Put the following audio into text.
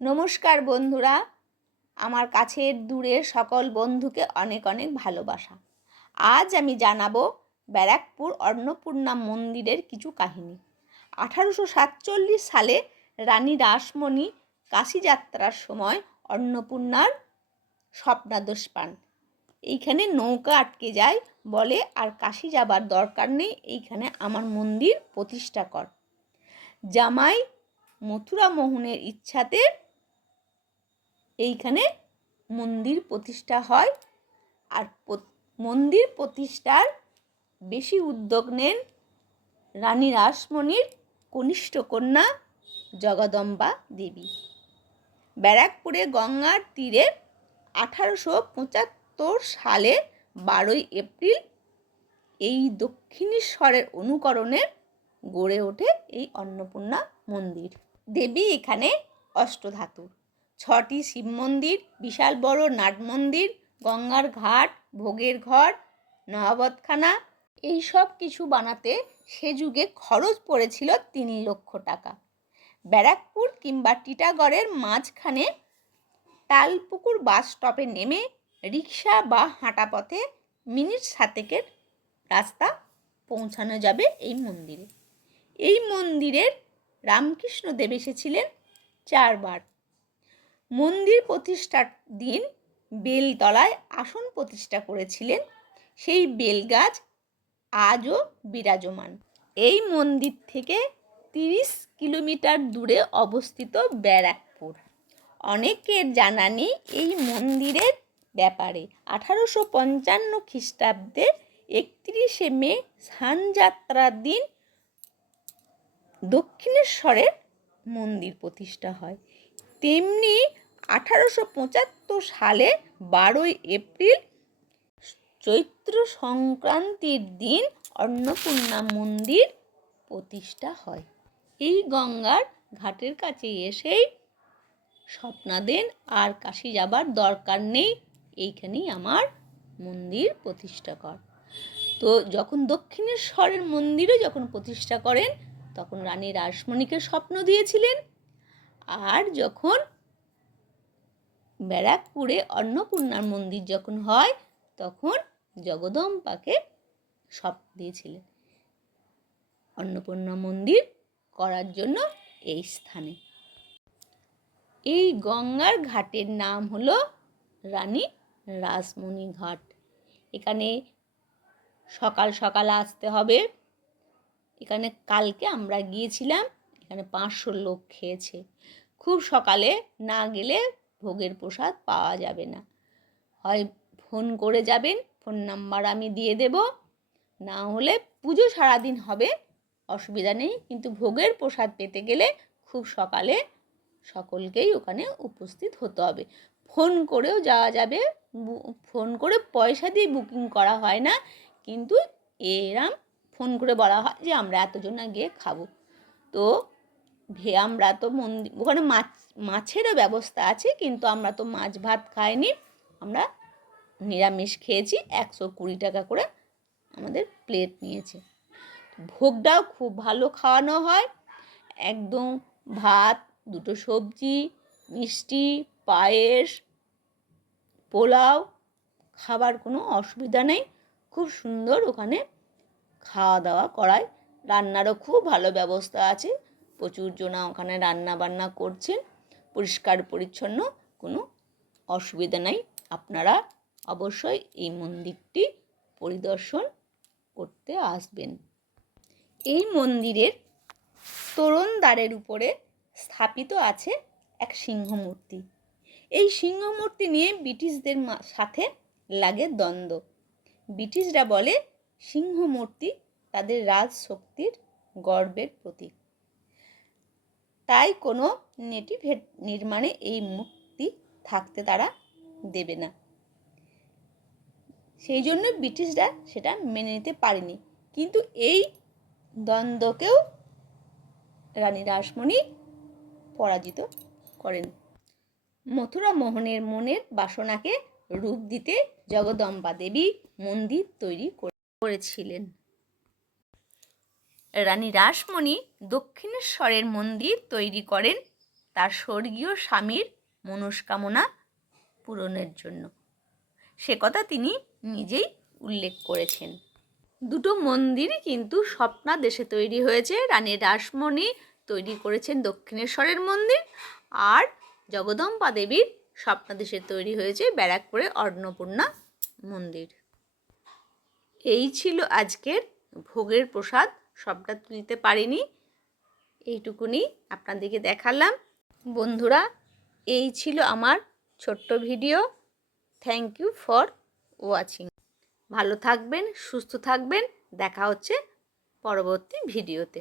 নমস্কার বন্ধুরা। আমার কাছের দূরের সকল বন্ধুকে অনেক অনেক ভালোবাসা। আজ আমি জানাব ব্যারাকপুর অন্নপূর্ণা মন্দিরের কিছু কাহিনী। আঠারোশো সাতচল্লিশ সালে রানী রাসমণি কাশী যাত্রার সময় অন্নপূর্ণার স্বপ্নাদোষ পান। এইখানে নৌকা আটকে যায়, বলে, আর কাশি যাবার দরকার নেই, এইখানে আমার মন্দির প্রতিষ্ঠা কর। জামাই মথুরা মোহনের ইচ্ছাতে এইখানে মন্দির প্রতিষ্ঠা হয়। আর মন্দির প্রতিষ্ঠার বেশি উদ্যোগ নেন রানী রাসমণির কনিষ্ঠ কন্যা জগদম্বা দেবী। ব্যারাকপুরে গঙ্গার তীরে আঠারোশো পঁচাত্তর সালে বারোই এপ্রিল এই দক্ষিণেশ্বরের অনুকরণে গড়ে ওঠে এই অন্নপূর্ণা মন্দির। দেবী এখানে অষ্টধাতুর ছটি শিব মন্দির, বিশাল বড় নাট মন্দির, গঙ্গার ঘাট, ভোগের ঘর, নবাবতখানা। এই সব কিছু বানাতে সে যুগে খরচ পড়েছিল তিন লক্ষ টাকা। ব্যারাকপুর কিংবা টিটাগড়ের মাঝখানে তালপুকুর বাস স্টপে নেমে রিক্সা বা হাঁটা পথে মিনিট সাতেকের রাস্তা পৌঁছানো যাবে এই মন্দিরে। এই মন্দিরের রামকৃষ্ণ দেব এসেছিলেন চারবার। মন্দির প্রতিষ্ঠার দিন বেলতলায় আসন প্রতিষ্ঠা করেছিলেন সেই বেলগাছ আজও বিরাজমান। এই মন্দির থেকে তিরিশ কিলোমিটার দূরে অবস্থিত ব্যারাকপুর। অনেকের জানা নেই এই মন্দিরের ব্যাপারে। আঠারোশো পঞ্চান্ন খ্রিস্টাব্দে একত্রিশে মে সানযাত্রার দিন দক্ষিণেশ্বরের মন্দির প্রতিষ্ঠা হয়। তেমনি আঠারোশো পঁচাত্তর সালে বারোই এপ্রিল চৈত্র সংক্রান্তির দিন অন্নপূর্ণা মন্দির প্রতিষ্ঠা হয়। এই গঙ্গার ঘাটের কাছে এসেই স্বপ্নাদেন আর কাশি যাবার দরকার নেই, এইখানেই আমার মন্দির প্রতিষ্ঠা কর। তো যখন দক্ষিণেশ্বরের মন্দিরে যখন প্রতিষ্ঠা করেন, তখন রানী রাসমণিকে স্বপ্ন দিয়েছিলেন আর যখন ব্যারাকপুরে অন্নপূর্ণার মন্দির যখন হয়, তখন জগদম্বাকে স্বপ্ন দিয়েছিলেন। অন্নপূর্ণা মন্দির করার জন্য এই স্থানে। এই গঙ্গার ঘাটের নাম হলো রানী রাসমণি ঘাট। এখানে সকাল সকাল আসতে হবে। এখানে কালকে আমরা গিয়েছিলাম। এখানে পাঁচশো লোক খেয়েছে। খুব সকালে না গেলে ভোগের প্রসাদ পাওয়া যাবে না। হয় ফোন করে যাবেন, ফোন নাম্বার আমি দিয়ে দেব। না হলে পুজো সারাদিন হবে, অসুবিধা নেই। কিন্তু ভোগের প্রসাদ পেতে গেলে খুব সকালে সকলকেই ওখানে উপস্থিত হতে হবে। ফোন করেও যাওয়া যাবে ফোন করে পয়সা দিয়ে বুকিং করা হয় না। কিন্তু এরাম ফোন করে বলা হয় যে, আমরা এতজন গিয়ে খাব। তো আমরা তো মন্দির ওখানে মাছ, মাছেরও ব্যবস্থা আছে, কিন্তু আমরা তো মাছ ভাত খাইনি। আমরা নিরামিষ খেয়েছি, একশো কুড়ি টাকা করে আমাদের প্লেট নিয়েছে। ভোগটাও খুব ভালো খাওয়ানো হয়। একদম ভাত, দুটো সবজি, মিষ্টি, পায়েস, পোলাও, খাবার কোনো অসুবিধা নেই। খুব সুন্দর ওখানে খাওয়া দাওয়া করায়। রান্নারও খুব ভালো ব্যবস্থা আছে। প্রচুর জনা ওখানে রান্না বান্না করছেন। পরিষ্কার পরিচ্ছন্ন, কোনো অসুবিধা নাই। আপনারা অবশ্যই এই মন্দিরটি পরিদর্শন করতে আসবেন। এই মন্দিরের তোরণ দ্বারের উপরে স্থাপিত আছে এক সিংহ মূর্তি এই সিংহ মূর্তি নিয়ে ব্রিটিশদের সাথে লাগে দ্বন্দ্ব। ব্রিটিশরা বলে সিংহ মূর্তি তাদের রাজশক্তির গর্বের প্রতীক। তাই কোনো নেটিভ নির্মাণে এই মূর্তি থাকতে তারা দেবে না। সেই জন্য ব্রিটিশরা সেটা মেনে নিতে পারেনি। কিন্তু এই দ্বন্দ্বকেও রানী রাসমণি পরাজিত করেন। মথুরা মোহনের মনের বাসনাকে রূপ দিতে জগদম্বা দেবী মন্দির তৈরি করে- করেছিলেন। রানী রাসমণি দক্ষিণেশ্বরের মন্দির তৈরি করেন তার স্বর্গীয় স্বামীর মনস্কামনা পূরণের জন্য। সে কথা তিনি নিজেই উল্লেখ করেছেন। দুটো মন্দির কিন্তু স্বপ্নাদেশে তৈরি হয়েছে। রানী রাসমণি তৈরি করেছেন দক্ষিণেশ্বরের মন্দির আর জগদম্বা দেবীর স্বপ্নাদেশে তৈরি হয়েছে ব্যারাকপুরে অন্নপূর্ণা মন্দির। এই ছিল আজকের ভোগের প্রসাদ। সবটা তুলতে পারিনি। এইটুকুনি আপনাদেরকে দেখালাম। বন্ধুরা, এই ছিল আমার ছোট্ট video. Thank you for watching ভালো থাকবেন, সুস্থ থাকবেন। দেখা হচ্ছে পরবর্তী ভিডিওতে।